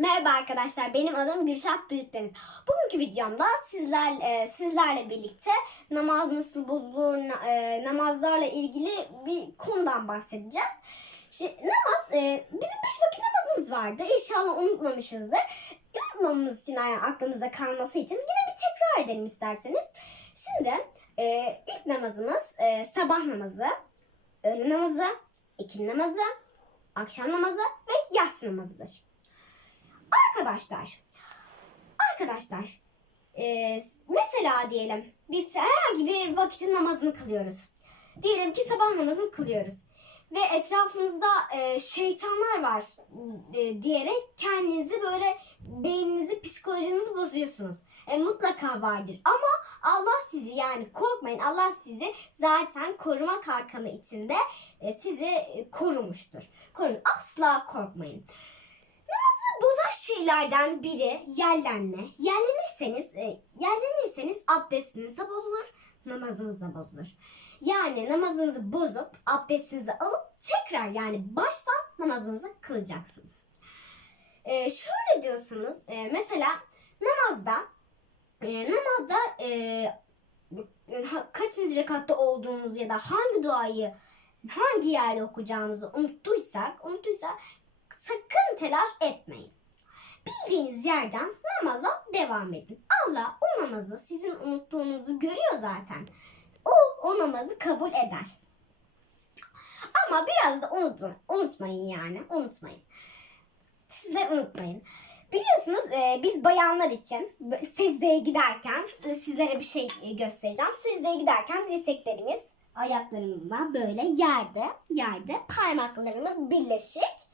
Merhaba arkadaşlar, benim adım Gülşah Büyükdeniz. Bugünkü videomda sizler e, sizlerle birlikte namaz nasıl bozulur, e, namazlarla ilgili bir konudan bahsedeceğiz. Şimdi, namaz, e, bizim beş vakit namazımız vardı. İnşallah unutmamışızdır. Unutmamamız için yani aklımızda kalması için yine bir tekrar edelim isterseniz. Şimdi e, ilk namazımız e, sabah namazı, öğle namazı, ikindi namazı, akşam namazı ve yatsı namazıdır. Arkadaşlar, arkadaşlar, e, mesela diyelim biz herhangi bir vakitin namazını kılıyoruz. Diyelim ki sabah namazını kılıyoruz. Ve etrafınızda e, şeytanlar var e, diyerek kendinizi böyle beyninizi, psikolojinizi bozuyorsunuz. E, mutlaka vardır ama Allah sizi yani korkmayın Allah sizi zaten koruma kalkanı içinde e, sizi e, korumuştur. Korun asla korkmayın bozan şeylerden biri yerlenme. Yerlenirseniz, e, yerlenirseniz abdestiniz de bozulur, namazınız da bozulur. Yani namazınızı bozup abdestinizi alıp tekrar yani baştan namazınızı kılacaksınız. E, şöyle diyorsunuz, e, mesela namazda e, namazda e, kaçıncı rekatta olduğumuzu ya da hangi duayı hangi yerde okuyacağımızı unuttuysak, unuttuysak sakın telaş etmeyin. Bildiğiniz yerden namaza devam edin. Allah o namazı sizin unuttuğunuzu görüyor zaten. O o namazı kabul eder. Ama biraz da unutma, unutmayın yani unutmayın. Sizler unutmayın. Biliyorsunuz e, biz bayanlar için secdeye giderken e, sizlere bir şey e, göstereceğim. Secdeye giderken dirseklerimiz ayaklarımızla böyle yerde yerde parmaklarımız birleşik.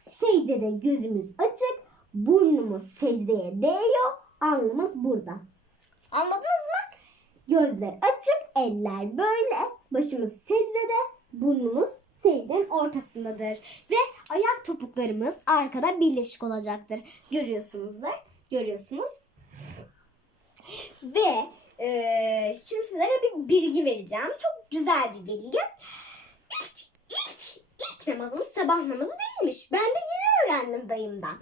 Secdede gözümüz açık, burnumuz secdeye değiyor, alnımız burada. Anladınız mı? Gözler açık, eller böyle, başımız secdede, burnumuz secdenin ortasındadır. Ve ayak topuklarımız arkada birleşik olacaktır. Görüyorsunuzdur, görüyorsunuz. Ve eee, şimdi sizlere bir bilgi vereceğim. Çok güzel bir bilgi. İlk, ilk, ilk namazımız sabah namazı değilmiş. Ben de yeni öğrendim dayımdan.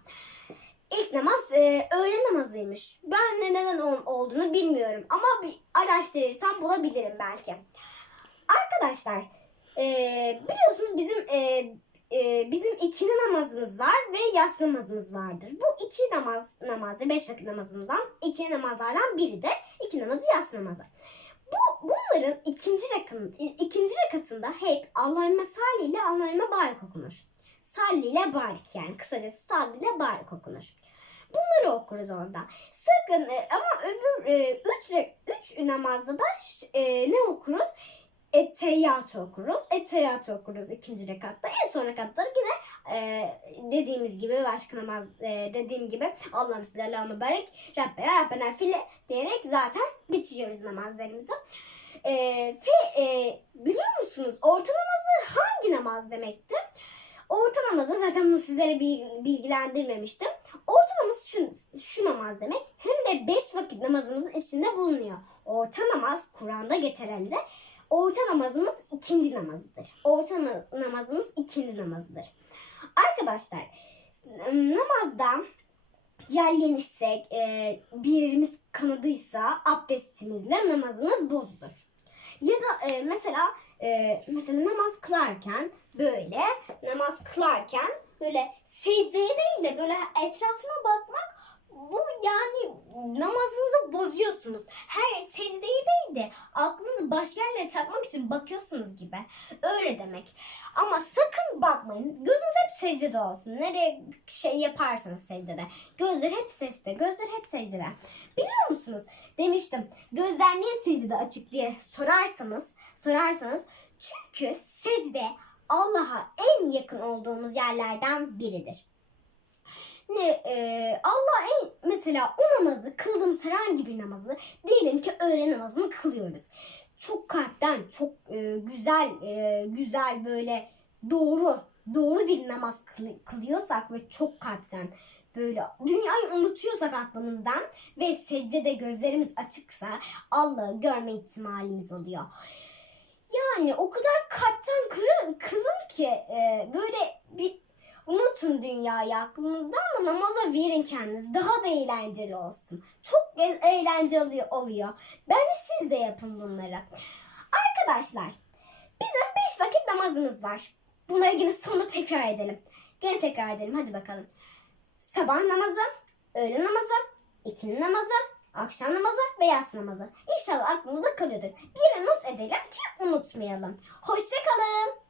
İlk namaz e, öğle namazıymış. Ben de neden ol- olduğunu bilmiyorum ama bir araştırırsam bulabilirim belki. Arkadaşlar e, biliyorsunuz bizim e, e, bizim ikili namazımız var ve yas namazımız vardır. Bu iki namaz namazı beş vakit namazından iki namazlardan biridir. İki namazı yas namazı. Bu bunların ikinci rakın ikinci rakatında hep Allahümme salli ile Allahümme barik okunur. Salli ile barik yani kısacası salli ile barik okunur. Bunları okuruz orada. Sakın e, ama öbür e, üç, üç namazda da e, ne okuruz? Etteyyatı okuruz. Etteyyatı okuruz ikinci rekatta. En son rekatta yine e, dediğimiz gibi başka namaz e, dediğim gibi Allah'ım sallallahu berek Rabbena Rabbena file diyerek zaten bitiriyoruz namazlarımızı. E, ve e, biliyor musunuz orta namazı hangi namaz demekti? Orta namazı zaten bunu sizlere bil- bilgilendirmemiştim. Orta namaz şu, şu namaz demek. Hem de beş vakit namazımızın içinde bulunuyor. Orta namaz Kur'an'da getirildi. Orta namazımız ikindi namazıdır. Orta na- namazımız ikindi namazıdır. Arkadaşlar namazda yerlenirsek, e, bir yerimiz kanadıysa abdestimizle namazımız bozulur. Ya da e, mesela e, mesela namaz kılarken böyle namaz kılarken böyle secdeye değil de böyle etrafına bakmak bu yani namazınızı bozuyorsunuz. Her secdeyi değil de yerlere takmak için bakıyorsunuz gibi. Öyle demek. Ama sakın bakmayın. Gözünüz hep secdede olsun. Nereye şey yaparsanız secdede. Gözler hep secdede. Gözler hep secdede. Biliyor musunuz? Demiştim. Gözler niye secdede açık diye sorarsanız, sorarsanız çünkü secde Allah'a en yakın olduğumuz yerlerden biridir. Ne e, Allah en mesela o namazı kıldığımız herhangi bir namazı diyelim ki öğle namazını kılıyoruz. Çok kalpten çok e, güzel e, güzel böyle doğru doğru bir namaz kılı- kılıyorsak ve çok kalpten böyle dünyayı unutuyorsak aklımızdan ve secdede gözlerimiz açıksa Allah'ı görme ihtimalimiz oluyor. Yani o kadar kalpten kırın, kılın ki e, böyle Unutun dünyayı aklınızdan da namaza verin kendiniz. Daha da eğlenceli olsun. Çok e- eğlenceli oluyor. Bence siz de yapın bunları. Arkadaşlar bizim beş vakit namazımız var. Bunları yine sonra tekrar edelim. Gene tekrar edelim hadi bakalım. Sabah namazı, öğle namazı, ikindi namazı, akşam namazı ve yatsı namazı. İnşallah aklımızda kalıyordur. Bir not edelim ki unutmayalım. Hoşçakalın.